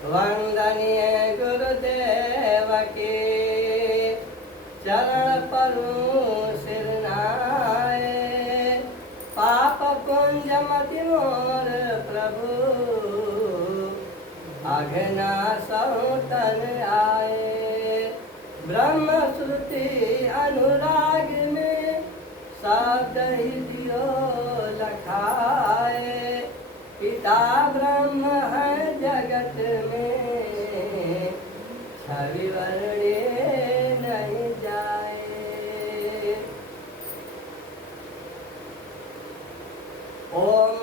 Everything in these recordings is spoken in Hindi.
वंदनीय गुरुदेव की चरण परूं सिर नाए। पाप पुंज मति मोर प्रभु अघना सौतन आए। ब्रह्म श्रुति अनुराग में शब्द ही दियो लखाए। पिता ब्रह्म है जगत में छवि वर्णे नहीं जाए। ओम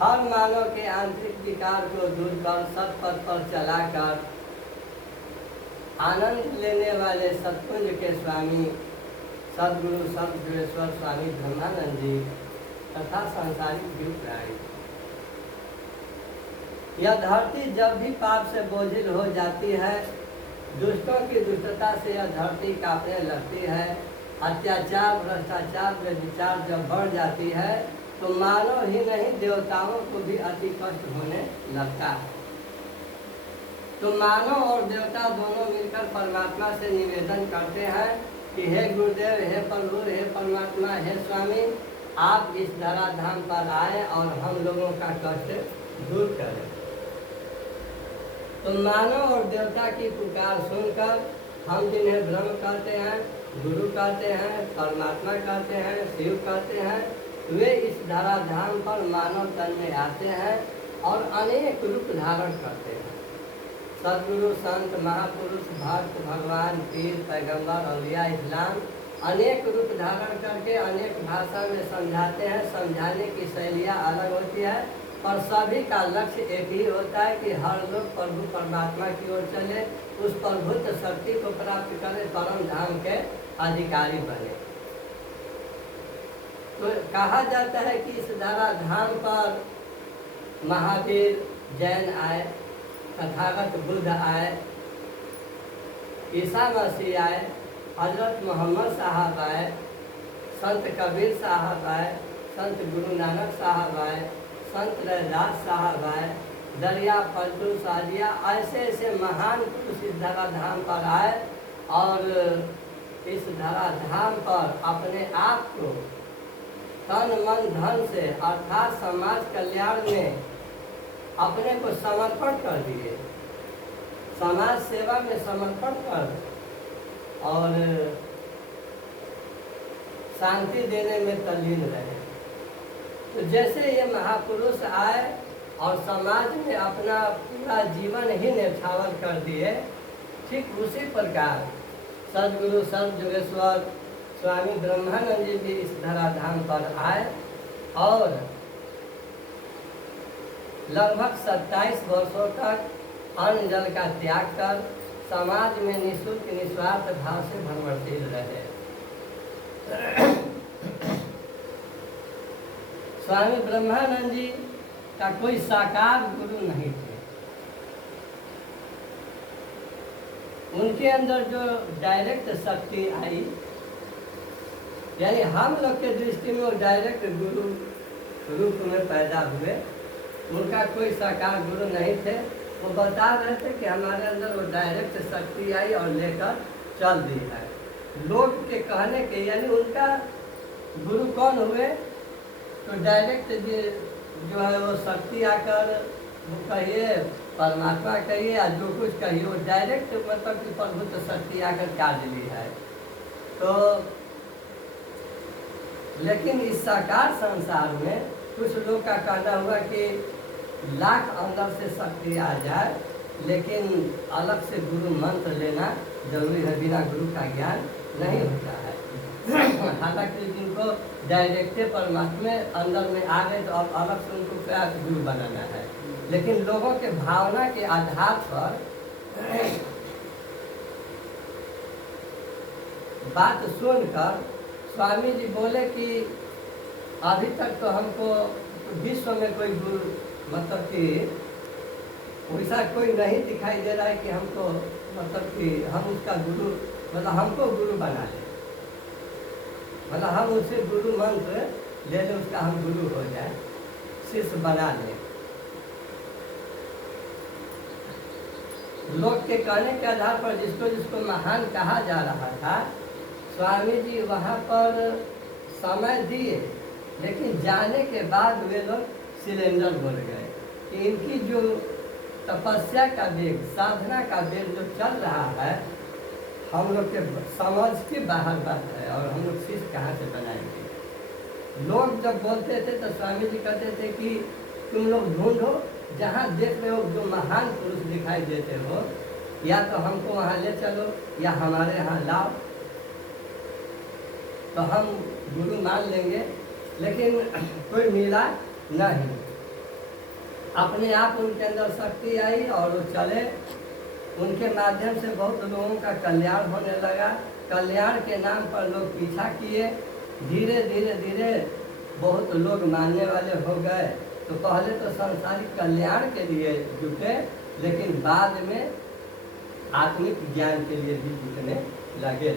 हर मानव के आंतरिक विकार को दूर कर सत्पथ पर चलाकर आनंद लेने वाले सतपुंज के स्वामी सदगुरु सदगुरेश्वर स्वामी ब्रह्मानंद जी तथा संसारिक जीवप्राणी। यह धरती जब भी पाप से बोझिल हो जाती है, दुष्टों की दुष्टता से यह धरती कांपने लगती है, अत्याचार भ्रष्टाचार व्यभिचार जब बढ़ जाती है तो मानव ही नहीं देवताओं को भी अति कष्ट होने लगता है। तो मानव और देवता दोनों मिलकर परमात्मा से निवेदन करते हैं कि हे गुरुदेव, हे प्रभु, हे परमात्मा, हे स्वामी, आप इस धराधाम पर आए और हम लोगों का कष्ट दूर करें। तो मानव और देवता की पुकार सुनकर हम जिन्हें ब्रह्म कहते हैं, गुरु कहते हैं, परमात्मा कहते हैं, शिव कहते हैं, वे इस धराधाम पर मानव तन में आते हैं और अनेक रूप धारण करते हैं। सदगुरु, संत, महापुरुष, भक्त, भगवान, पीर, पैगंबर, औलिया, इस्लाम अनेक रूप धारण करके अनेक भाषा में समझाते हैं। समझाने की शैलियाँ अलग होती है और सभी का लक्ष्य एक ही होता है कि हर लोग प्रभु परमात्मा की ओर चले, उस प्रभुत्व शक्ति को प्राप्त करें, परम धाम के अधिकारी बने। तो कहा जाता है कि इस धराधाम पर महावीर जैन आए, तथागत बुद्ध आए, ईसा मसीह आए, हजरत मोहम्मद साहब आए, संत कबीर साहब आए, संत गुरु नानक साहब आए, संत रैदास साहब आए, दरिया फजलुल साजिया, ऐसे ऐसे महान पुरुष इस धराधाम पर आए और इस धराधाम पर अपने आप को तन मन धन से अर्थात समाज कल्याण में अपने को समर्पण कर दिए, समाज सेवा में समर्पण कर और शांति देने में तल्लीन रहे। तो जैसे ये महापुरुष आए और समाज में अपना पूरा जीवन ही न्यौछावर कर दिए, ठीक उसी प्रकार सदगुरु सदयोगेश्वर स्वामी ब्रह्मानंद जी भी इस धराधाम पर आए और लगभग 27 वर्षों तक अन्न जल का त्याग कर समाज में निःशुल्क निस्वार्थ भाव से भ्रमणशील रहे। स्वामी ब्रह्मानंद जी का कोई साकार गुरु नहीं थे। उनके अंदर जो डायरेक्ट शक्ति आई, यानी हम लोग के दृष्टि में वो डायरेक्ट गुरु रूप में पैदा हुए, उनका कोई साकार गुरु नहीं थे। वो बता रहे थे कि हमारे अंदर वो डायरेक्ट शक्ति आई और लेकर चल दी है। लोग के कहने के, यानी उनका गुरु कौन हुए, तो डायरेक्ट जो है वो शक्ति आकर वो कहिए परमात्मा कहिए या जो कुछ कहिए, वो डायरेक्ट मतलब कि प्रभुत्व शक्ति आकर काट ली है। तो लेकिन इस साकार संसार में कुछ लोग का कहना हुआ कि लाख अंदर से शक्ति आ जाए, लेकिन अलग से गुरु मंत्र लेना जरूरी है, बिना गुरु का ज्ञान नहीं होता है। हालांकि जिनको डायरेक्ट परमात्मा अंदर में आ गए तो अब अलग से उनको क्या गुरु बनाना है, लेकिन लोगों के भावना के आधार पर बात सुनकर स्वामी जी बोले कि अभी तक तो हमको विश्व में कोई गुरु मतलब कि वैसा कोई नहीं दिखाई दे रहा है कि हमको मतलब कि हम उसका गुरु मतलब हमको गुरु बना ले, मतलब हम उससे गुरु मंत्र ले लें, उसका हम गुरु हो जाए, शिष्य बना लें। लोग के कहने के आधार पर जिसको जिसको महान कहा जा रहा था, स्वामी जी वहाँ पर समय दिए, लेकिन जाने के बाद वे लोग सिलेंडर बोल गए कि इनकी जो तपस्या का वेग, साधना का वेग जो चल रहा है, हम लोग के समझ के बाहर बात है, और हम लोग शिष्य कहाँ से बनाएंगे। लोग जब बोलते थे तो स्वामी जी कहते थे कि तुम लोग ढूंढो, जहाँ देख रहे हो जो महान पुरुष दिखाई देते हो, या तो हमको वहाँ ले चलो या हमारे यहाँ लाओ, तो हम गुरु मान लेंगे। लेकिन कोई मिला नहीं। अपने आप उनके अंदर शक्ति आई और वो चले। उनके माध्यम से बहुत लोगों का कल्याण होने लगा। कल्याण के नाम पर लोग पीछा किए। धीरे धीरे धीरे बहुत लोग मानने वाले हो गए। तो पहले तो सांसारिक कल्याण के लिए जुटे, लेकिन बाद में आत्मिक ज्ञान के लिए भी जुटने लगे।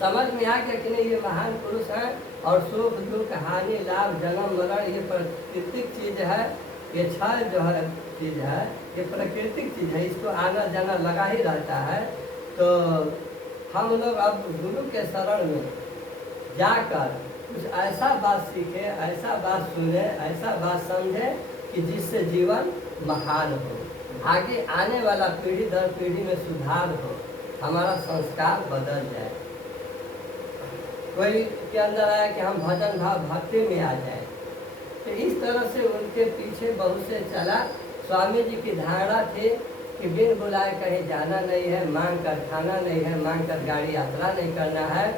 समझ में आ गया कि नहीं, ये महान पुरुष हैं और सुख दुख हानि लाभ जन्म मरण ये प्राकृतिक चीज है। ये क्षय जो है चीज है, ये प्राकृतिक चीज है, इसको आना जाना लगा ही रहता है। तो हम लोग अब गुरु के शरण में जाकर कुछ ऐसा बात सीखे, ऐसा बात सुने, ऐसा बात समझे कि जिससे जीवन महान हो, आगे आने वाला पीढ़ी दर पीढ़ी में सुधार हो, हमारा संस्कार बदल जाए। कोई के अंदर आया कि हम भजन भाव भक्ति में आ जाए। तो इस तरह से उनके पीछे बहुत से चला। स्वामी जी की धारणा थी कि बिन बुलाए कहीं जाना नहीं है, मांग कर खाना नहीं है, मांग कर गाड़ी यात्रा नहीं करना है,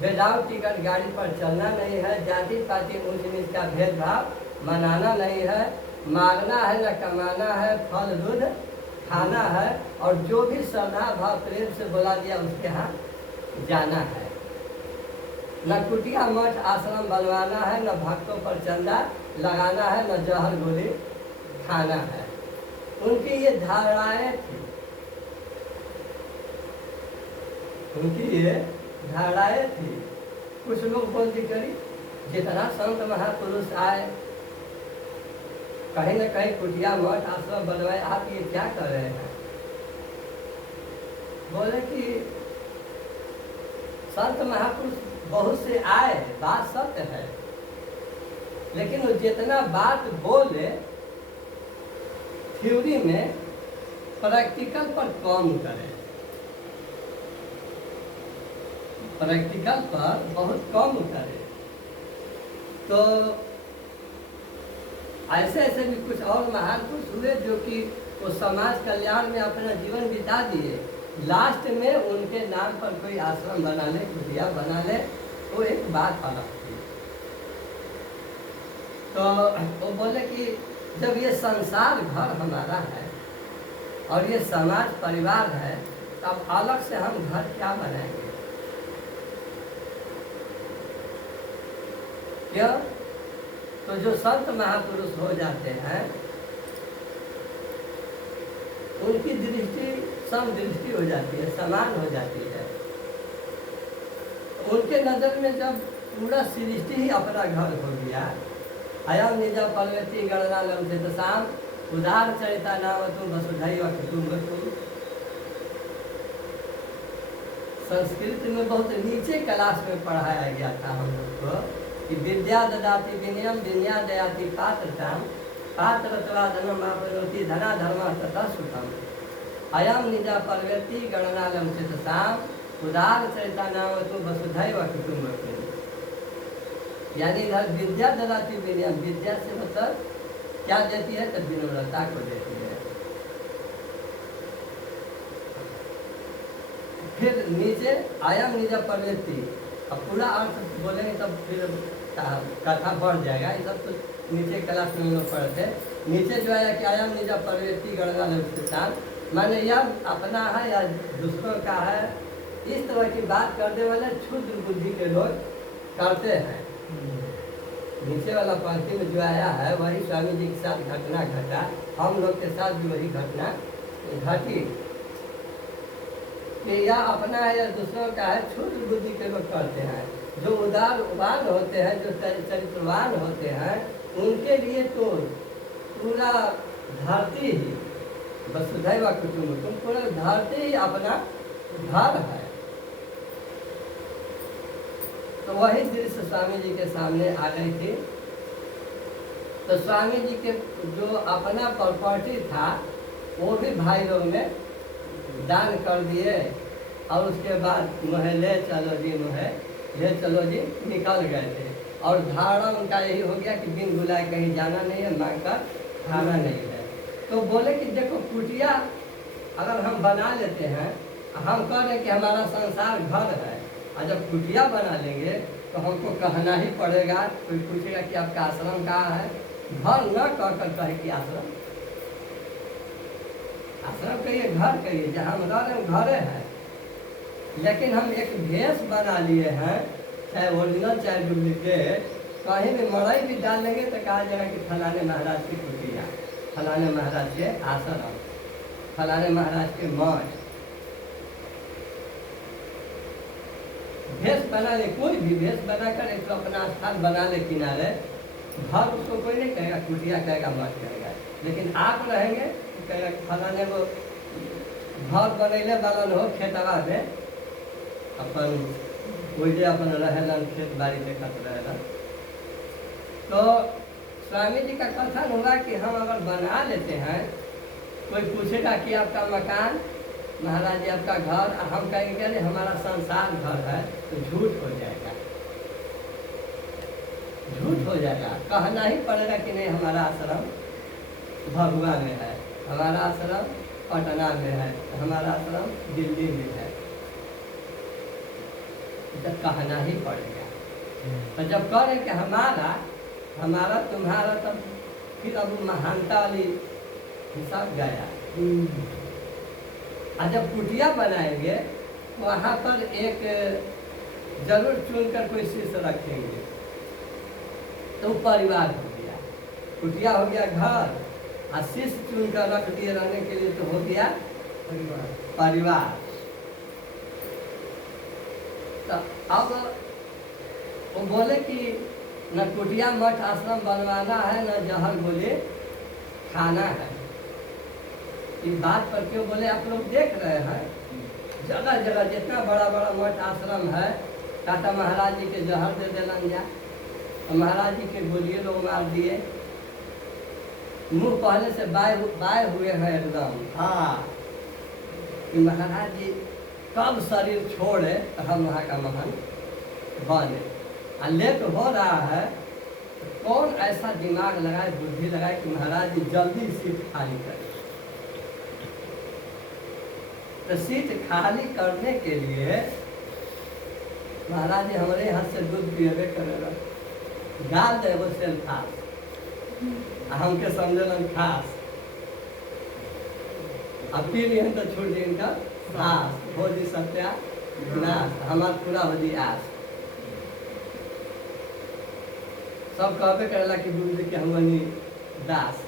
विदाउट टिकट गाड़ी पर चलना नहीं है, जाति पाति ऊंच नीच का भेदभाव मनाना नहीं है, मांगना है न कमाना है, फल दूध खाना है, और जो भी श्रद्धा भाव प्रेम से बोला दिया उसके यहाँ जाना है। न कुटिया मठ आश्रम बनवाना है, न भक्तों पर चंदा लगाना है, न जहर गोली खाना है। उनकी ये धारणाएं थी, उनकी ये धारणाएं थी। कुछ लोग बोलते करी जितना संत महापुरुष आए, कहीं न कहीं कुटिया मठ आश्रम बनवाए, आप ये क्या कर रहे हैं? बोले कि संत महापुरुष बहुत से आए, बात सत्य है, लेकिन वो जितना बात बोले थ्योरी में, प्रैक्टिकल पर कम करें, प्रैक्टिकल पर बहुत कम करें। तो ऐसे ऐसे भी कुछ और महान पुरुष हुए जो कि वो समाज कल्याण में अपना जीवन बिता दिए। लास्ट में उनके नाम पर कोई आश्रम बना ले, कुटिया बना ले, तो एक बात अलग थी। तो वो बोले कि जब ये संसार घर हमारा है और ये समाज परिवार है, तब अलग से हम घर क्या बनाएंगे? क्यों? तो जो संत महापुरुष हो जाते हैं, उनकी दृष्टि समदृष्टि हो जाती है, समान हो जाती है। उनके नजर में जब पूरा सृष्टि ही अपना घर हो गया, अयम निज पर्वती गणनालम से दशाम उदार चरिता नाम तुम वसुधैव कुटुम्बकम। संस्कृत में बहुत नीचे क्लास में पढ़ाया गया था हम लोग को कि विद्या ददाति विनयम विनया दयाति पात्रताम पात्रत्वा धनम आपनोति धना धर्मा तथा सुखम। अयम निजा पर्वती गणनालम से दशाम उदार चरिता नाम तुम वसुधैव कुटुम्बकम। यानी इधर विद्या ददाति विनयम, विद्या से मतलब क्या देती है? तो विनम्रता को देती है। फिर नीचे आयम निजा पर्वती, अब पूरा अर्थ बोलेंगे तब फिर कथा बढ़ जाएगा। ये सब तो नीचे क्लास में लोग पढ़ते। नीचे जो आया कि आयम निजा पर्वती गणना लक्ष्य, माने यह अपना है या दूसरों का है, इस तरह की बात करने वाले क्षुद्र बुद्धि के लोग करते हैं। नीचे वाला पंक्ति में जो आया है वही स्वामी जी के साथ घटना घटा, हम लोग के साथ भी वही घटना घटी कि यह अपना है या दूसरों का है, क्षुद्र बुद्धि के लोग करते हैं। जो उदारवान होते हैं, जो चरित्रवान होते हैं, उनके लिए तो पूरा धरती ही वसुधैव कुटुम्बकम, पूरा धरती ही अपना घर है। तो वही दृश्य स्वामी जी के सामने आ गई थी। तो स्वामी जी के जो अपना प्रॉपर्टी था वो भी भाई लोग ने दान कर दिए, और उसके बाद मुहे ले चलो जी, मुहे ले चलो जी, निकल गए थे। और धारणा उनका यही हो गया कि बिन बुलाए कहीं जाना नहीं है, मांग कर खाना नहीं है। तो बोले कि देखो कुटिया अगर हम बना लेते हैं, हम कह रहे हैं कि हमारा संसार घर है, और जब कुटिया बना लेंगे तो हमको कहना ही पड़ेगा। कोई पूछेगा कि आपका आश्रम कहाँ है, घर न कहकर कहे कि आश्रम, आश्रम कहिए, घर कहिए, जहाँ हम रह रहे हैं घरे है। लेकिन हम एक भेष बना लिए हैं, चाहे ओरिजिनल चाहे डुप्लीकेट, कहीं भी मड़ई भी डाल लेंगे तो कहा जाएगा कि फलाने महाराज की कुटिया, फलाने महाराज के आश्रम, फलाने महाराज के मठ। भेष बना ले, कोई भी भेष बनाकर एक तो अपना स्थान बना ले किनारे, घर उसको कोई नहीं कहेगा, कुटिया कहेगा, मठ कहेगा। लेकिन आप रहेंगे तो कहेगा कि फलाने वो घर बनैले वालन हो खेतवा में, अपन वही अपन रहेलन, खेत बाड़ी देखत रहेलन। तो स्वामी जी का कथन हुआ कि हम अगर बना लेते हैं, कोई पूछेगा कि आपका मकान, महाराज जी आपका घर, हम कहेंगे कि अरे हमारा संसार घर है, तो झूठ हो जाएगा, झूठ हो जाएगा। कहना ही पड़ेगा कि नहीं हमारा आश्रम भगवा में है, हमारा आश्रम पटना में है, हमारा आश्रम दिल्ली में है, तो कहना ही पड़ेगा। तो जब कह रहे कि हमारा तुम्हारा, तब फिर अब महानता वाली हिसाब गया। और जब कुटिया बनाएंगे वहाँ पर एक जरूर चुनकर कोई शिष्य रखेंगे, तो परिवार हो गया। कुटिया हो गया घर, और शिष्य चुनकर रख दिए रहने के लिए, तो हो गया परिवार। तो अब वो बोले कि न कुटिया मठ आश्रम बनवाना है, न जहर बोले खाना है। इस बात पर क्यों बोले, आप लोग देख रहे हैं जगह जगह जितना बड़ा बड़ा मठ आश्रम है, टाटा महाराज जी के जहर दे देलन जा, और महाराज जी के गोलिए लोग मार दिए, मुंह पहले से बाय हुए हैं एकदम। हाँ, कि महाराज जी कब शरीर छोड़े तो हम वहाँ का महान बने। लेट हो रहा है, तो कौन ऐसा दिमाग लगाए, बुद्धि लगाए कि महाराज जी जल्दी सीट खाली करें। तो सीट खाली करने के लिए महाराज जी हमारे हाथ से दूध पिएबे करेगा, डाल दे वो सेल खास, हमके समझलन खास, अब पी लिए तो छोड़ दिए इनका आस, हो जी सत्या नाश, हमार पूरा हो जी आस। सब कहबे करेला कि गुरु जी के हमनी दास।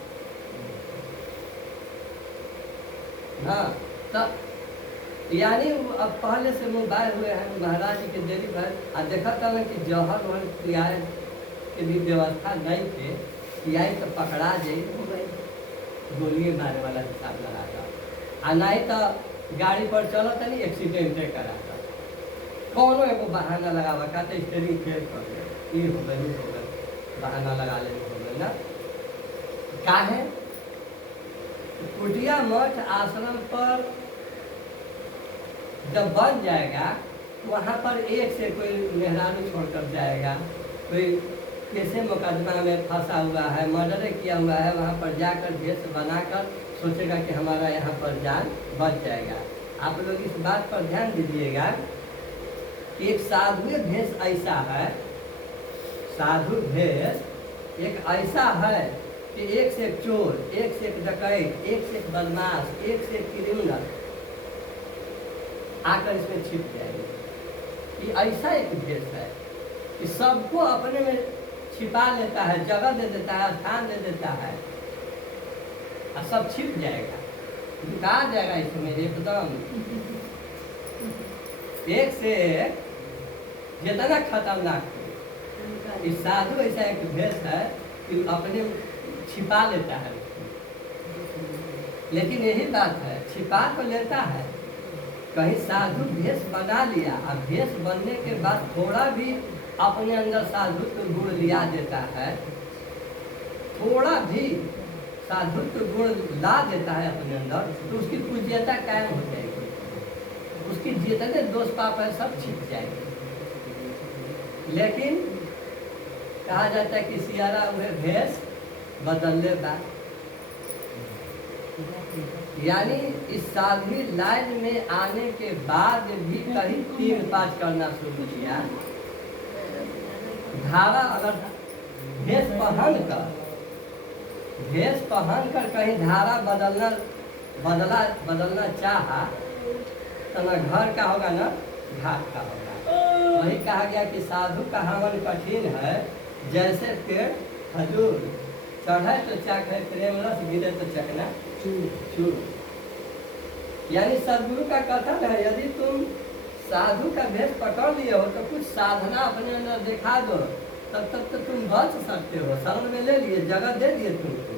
हाँ, तो यानी अब पहले से मुँह बाय हुए हैं, महाराज जी के देरी भर, और देखा था कि जहर वहर पियाए के भी व्यवस्था नहीं थे, पियाई तो पकड़ा जाए, गोलिए मारे वाला हिसाब लगाता, और नहीं तो गाड़ी पर चलो तो नहीं एक्सीडेंटे कराता, कौनो एगो बहाना लगावा का तो स्टेरिंग फेल कर गए, ये हो गए, बहाना लगा ले हो गए ना। काहे कुटिया मठ आश्रम पर जब बन जाएगा, वहाँ पर एक से कोई मेहरारू छोड़कर जाएगा, कोई कैसे मुकदमा में फंसा हुआ है, मर्डर किया हुआ है, वहाँ पर जाकर भेष बनाकर सोचेगा कि हमारा यहाँ पर जान बच जाएगा। आप लोग इस बात पर ध्यान दीजिएगा कि एक साधु भेष ऐसा है, साधु भेष एक ऐसा है कि एक से एक चोर, एक से एक डकैत, एक से एक बदमाश, एक से एक क्रिमिनल आकर इसमें छिप जाएंगे। ये ऐसा एक भेष है कि सबको अपने में छिपा लेता है, जगह दे देता है, स्थान दे देता है, और सब छिप जाएगा, लुका जाएगा इसमें एकदम। एक से जितना खतरनाक है, इस साधु ऐसा एक भेष है कि अपने छिपा लेता है। लेकिन यही बात है, छिपा तो लेता है। कहीं साधु भेष बना लिया, अब भेष बनने के बाद थोड़ा भी अपने अंदर साधुत्व गुण लिया देता है, थोड़ा भी साधुत्व गुण ला देता है अपने अंदर, तो उसकी पूज्यता कायम हो जाएगी, उसकी जितने दोष पाप है सब छिप जाएंगे। लेकिन कहा जाता है कि सियारा हुए भेष बदल लेता, यानी इस साध्वी लाइन में आने के बाद भी कहीं 3-5 करना शुरू किया। धारा अगर भेष पहन कर कहीं धारा बदलना चाहा तो न घर का होगा न घाट का होगा। वही कहा गया कि साधु का हवन कठिन है, जैसे पेड़ खजूर, चढ़े तो चाखे प्रेम रस, गिरे तो चखना चूर। यानी सदगुरु का कथन है, यदि तुम साधु का भेष पकड़ लिए हो तो कुछ साधना अपने अंदर दिखा दो, तब तक तो तुम बच सकते हो। शरण में ले लिए, जगह दे दिए तुमको,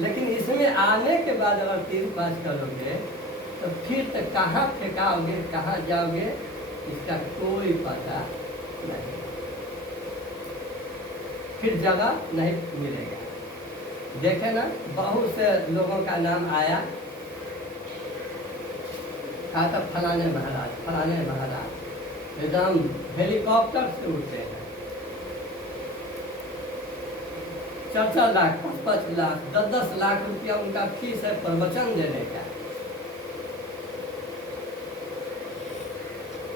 लेकिन इसमें आने के बाद अगर 3-5 करोगे तो फिर तो कहाँ फेंकाओगे, कहाँ जाओगे, इसका कोई पता नहीं, फिर जगह नहीं मिलेगा। देखे ना, बहुत से लोगों का नाम आया, कहा था फलाने महाराज एकदम हेलीकॉप्टर से उठते हैं, 4-4 लाख 5-5 लाख 10-10 लाख रुपया उनका फीस है प्रवचन देने का।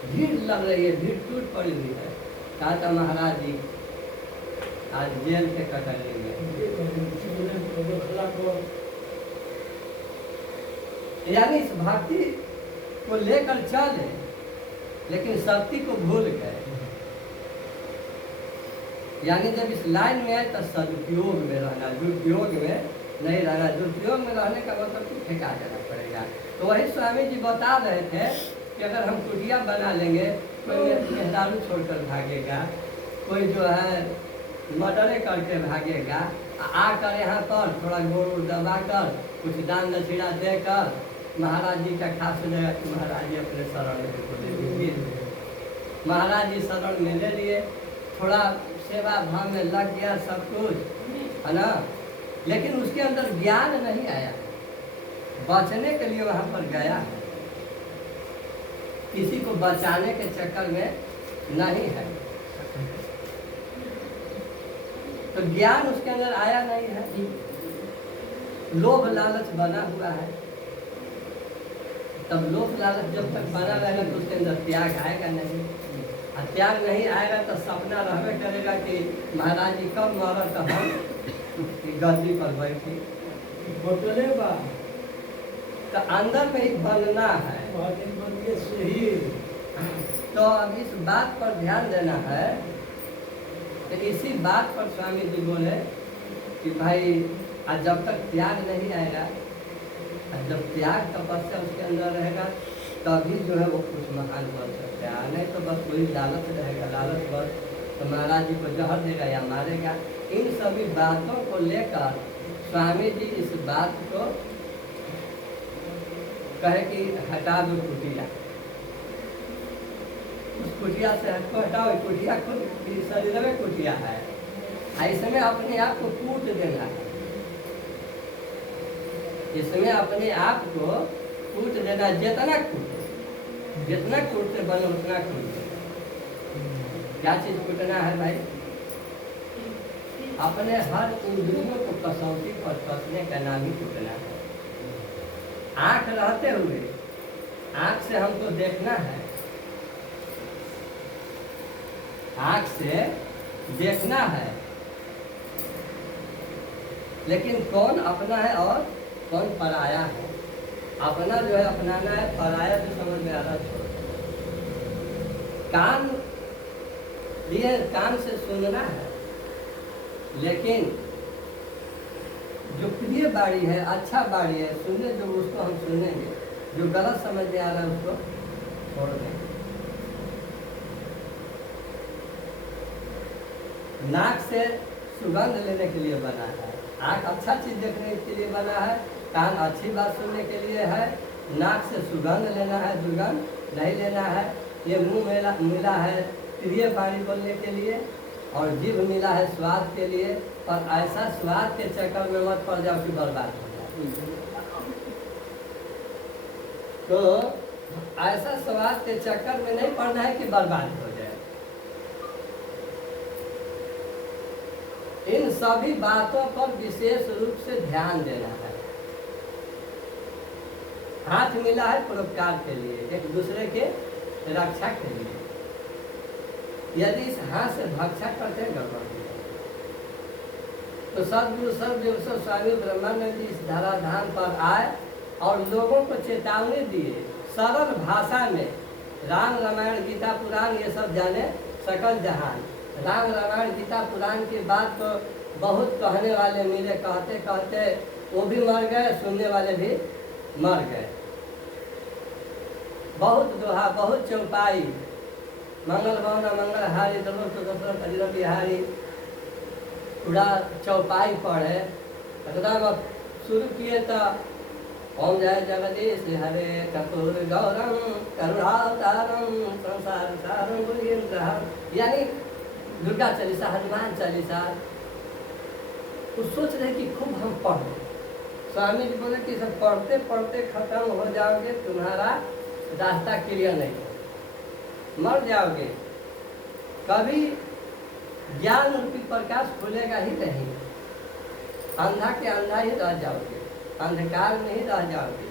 भीड़ लग रही है, भीड़ टूट पड़ी हुई है। कहा था महाराज जी आज जेल के कटघरे में, यानी इस भक्ति को लेकर चले, लेकिन शक्ति को भूल गए। यानी जब इस लाइन में आए तो सदुपयोग में रहना, दुरुपयोग में नहीं रहना। दुरुपयोग में रहने का मतलब तो फेंका देना पड़ेगा। तो वही स्वामी जी बता रहे थे कि अगर हम कुटिया बना लेंगे, कोई मेहरारू छोड़कर भागेगा, कोई जो है मर्डरे करके भागेगा, आकर यहाँ पर थोड़ा गोड़ दबा कर कुछ दान दक्षिणा देकर महाराज जी का खास हो जाएगा कि महाराज जी अपने शरण में ले लिए, महाराज जी शरण में ले लिए, थोड़ा सेवा भाव में लग गया सब कुछ, है ना। लेकिन उसके अंदर ज्ञान नहीं आया, बचने के लिए वहाँ पर गया है, किसी को बचाने के चक्कर में नहीं है, तो ज्ञान उसके अंदर आया नहीं है, लोभ लालच बना हुआ है। तब लोभ लालच जब तक बना रहेगा तो उसके अंदर त्याग आएगा नहीं, और त्याग नहीं आएगा तो सपना रहबे करेगा कि महाराज जी कब मरा तो हम गद्दी पर बैठे, तो अंदर में ही बनना है। तो अब इस बात पर ध्यान देना है, तो इसी बात पर स्वामी जी बोले कि भाई आज जब तक त्याग नहीं आएगा, जब त्याग तपस्या उसके अंदर रहेगा तभी जो है वो कुछ महान बन सकता है, नहीं तो बस वही लालच रहेगा, लालच बस तो महाराज जी को जहर देगा या मारेगा। इन सभी बातों को लेकर स्वामी जी इस बात को कहे कि हटा दो कुटिया, उस कुटिया से हटको हटाओ, कुटिया खुद शरीर में कुटिया है, इसमें अपने आप को कूट देना है, इसमें अपने आप को कूट देना, जितना कूटते बनो उतना कूटते। क्या चीज कूटना है भाई? अपने हर इंद्रियों को कसौटी पर कसने का नाम ही कूटना है। आंख रहते हुए आंख से हमको देखना है, आंख से देखना है, लेकिन कौन अपना है और कौन पराया है। अपना जो है अपनाना है, पराया जो समझ में आ रहा है। कान लिए कान से सुनना है, लेकिन जो प्रिय बाड़ी है, अच्छा बाड़ी है, सुनने जो उसको हम सुनेंगे, जो गलत समझ में आ रहा है उसको छोड़ देंगे। नाक से सुगंध लेने के लिए बना है, आँख अच्छा चीज देखने के लिए बना है, कान अच्छी बात सुनने के लिए है, नाक से सुगंध लेना है, दुर्गंध नहीं लेना है, ये मुंह मिला है प्रिय वाणी बोलने के लिए, और जीभ मिला है स्वाद के लिए। और ऐसा स्वाद के चक्कर में मत पड़ जाओ कि बर्बाद हो जाए। तो ऐसा स्वाद के चक्कर में नहीं पड़ना है कि बर्बाद हो जाए। इन सभी बातों पर विशेष रूप से ध्यान देना है। हाथ मिला है परोपकार के लिए, एक दूसरे के रक्षा के लिए। यदि इस हाथ से भक्षा करते हैं गड़बड़ हो जाएगी। तो सदगुरु सर्वज्ञ स्वामी ब्रह्मानंद जी इस धराधाम पर आए और लोगों को चेतावनी दिए सरल भाषा में। राम रामायण गीता पुराण ये सब जाने सकल जहान। राम रामायण गीता पुराण की बात तो बहुत कहने वाले मिले, कहते कहते वो भी मर गए, सुनने वाले भी मर गए। बहुत दोहा, बहुत चौपाई, मंगल भवना मंगल हारी दलों तो दशरथ अजर बिहारी, पूरा चौपाई पढ़े। एकदम शुरू किए तो ओम जय जगदीश हरे कपूर गौरम करुणावतारम संसार सारम गुरुन्द्रहम, यानी दुर्गा चालीसा, हनुमान चालीसा। वो सोच रहे कि खूब हम पढ़ लें। स्वामी जी बोले कि सब पढ़ते पढ़ते खत्म हो जाओगे, तुम्हारा रास्ता क्लियर नहीं हो, मर जाओगे, कभी ज्ञान रूपी प्रकाश खुलेगा ही नहीं, अंधा के अंधा ही रह जाओगे, अंधकार में ही रह जाओगे।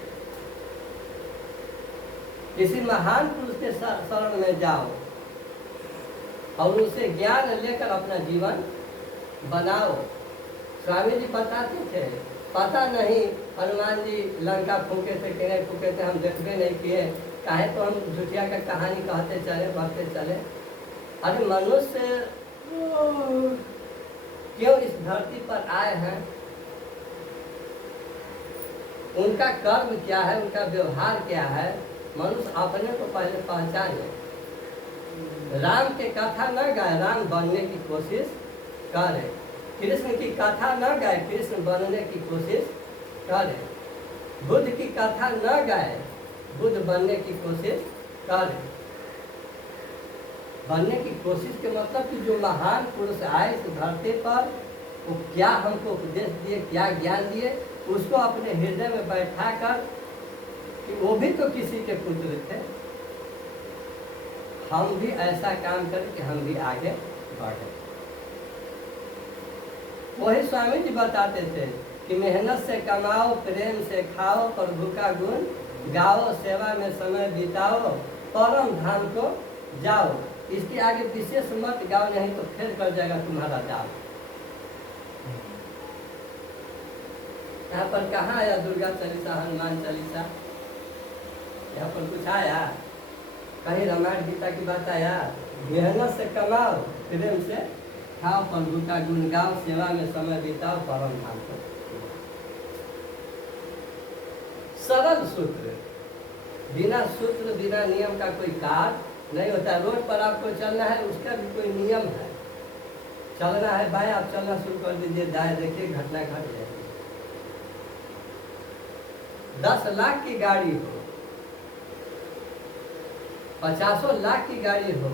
किसी महान पुरुष के शरण में जाओ और उसे ज्ञान लेकर अपना जीवन बनाओ। स्वामी जी बताते थे, पता नहीं हनुमान जी लंका फूके थे कि नहीं फूके थे, हम देखते नहीं किए, काहे तो हम झूठिया का कहानी कहते चले, बढ़ते चले। अरे मनुष्य क्यों इस धरती पर आए हैं, उनका कर्म क्या है, उनका व्यवहार क्या है, मनुष्य अपने को पहले पहचाने। राम के कथा न गाए, राम बनने की कोशिश करे। कृष्ण की कथा न गाए, कृष्ण बनने की कोशिश करे। बुद्ध की कथा न गाए, बुद्ध बनने की कोशिश करे। बनने की कोशिश के मतलब कि जो महान पुरुष आए इस धरती पर, वो क्या हमको उपदेश दिए, क्या ज्ञान दिए, उसको अपने हृदय में बैठा कर कि वो भी तो किसी के पुत्र थे, हम भी ऐसा काम करें कि हम भी आगे बढ़े। वही स्वामी जी बताते थे कि मेहनत से कमाओ, प्रेम से खाओ, प्रभु का गुण गाओ, सेवा में समय बिताओ, परम धाम को जाओ। इसके आगे विशेष मत गाओ, नहीं तो फेल कर जाएगा तुम्हारा दाव। यहाँ पर कहाँ आया दुर्गा चालीसा, हनुमान चालीसा? यहाँ पर कुछ आया? कहीं रामायण गीता की बात आया? मेहनत से कमाओ, प्रेम से खाओ, प्रभु का गुण गाओ, सेवा में समय बिताओ, परम धाम को। सरल सूत्र, बिना सूत्र बिना नियम का कोई कार्य नहीं होता। रोड पर आपको चलना है, उसका भी कोई नियम है। चलना है बाएं, आप चलना शुरू कर दीजिए, दाएं देखिए घटना घट जाएगी। 10 लाख की गाड़ी हो, 50 लाख की गाड़ी हो,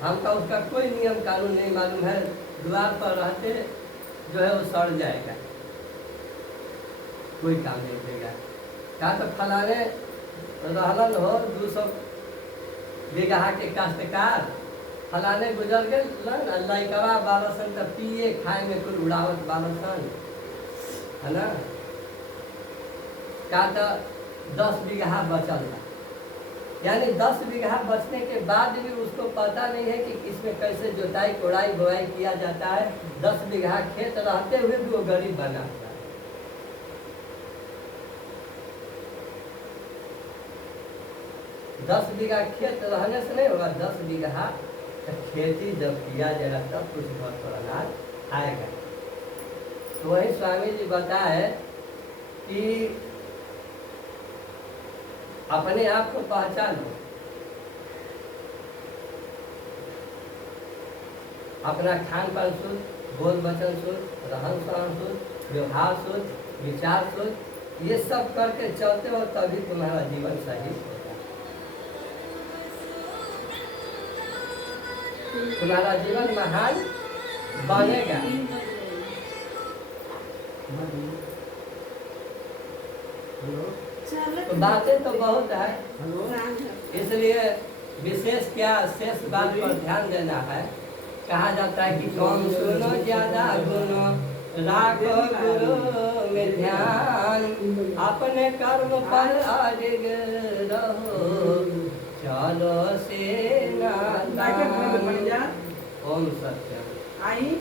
हमका उसका कोई नियम कानून नहीं मालूम है, द्वार पर रहते जो है वो सड़ जाएगा, कोई काम नहीं देगा। क्या तो फलाने रहलन हो 200 बीघा के काश्तकार, फलाने गुजर गए लड़कवा बालसन तो पिए खाए में कुल उड़ावत बालसन, है ना। क्या तो 10 बीघा बचल था, यानी 10 बीघा बचने के बाद भी उसको पता नहीं है कि इसमें कैसे जोताई कोड़ाई बोआई किया जाता है। 10 बीघा खेत रहते हुए भी वो गरीब बना हुआ है। 10 बीघा खेत रहने से नहीं होगा, 10 बीघा खेती जब किया जाएगा तब कुछ बहुत थोड़ा अनाज आएगा। तो वही स्वामी जी बताए कि अपने आप को पहचानो, अपना खान पान शुद्ध, बोल वचन शुद्ध, रहन सहन शुद्ध, व्यवहार शुद्ध, विचार शुद्ध, ये सब करके चलते हो तभी तुम्हारा जीवन सही होगा। तुम्हारा जीवन महान बनेगा। तो बातें तो बहुत है, इसलिए विशेष क्या शेष बात पर ध्यान देना है। कहा जाता है कि कौन सुनो ज्यादा गुनो, राखो गुरु में ध्यान, अपने कर्म पर अडिग रहो, चलो से ना। ओम सत्य।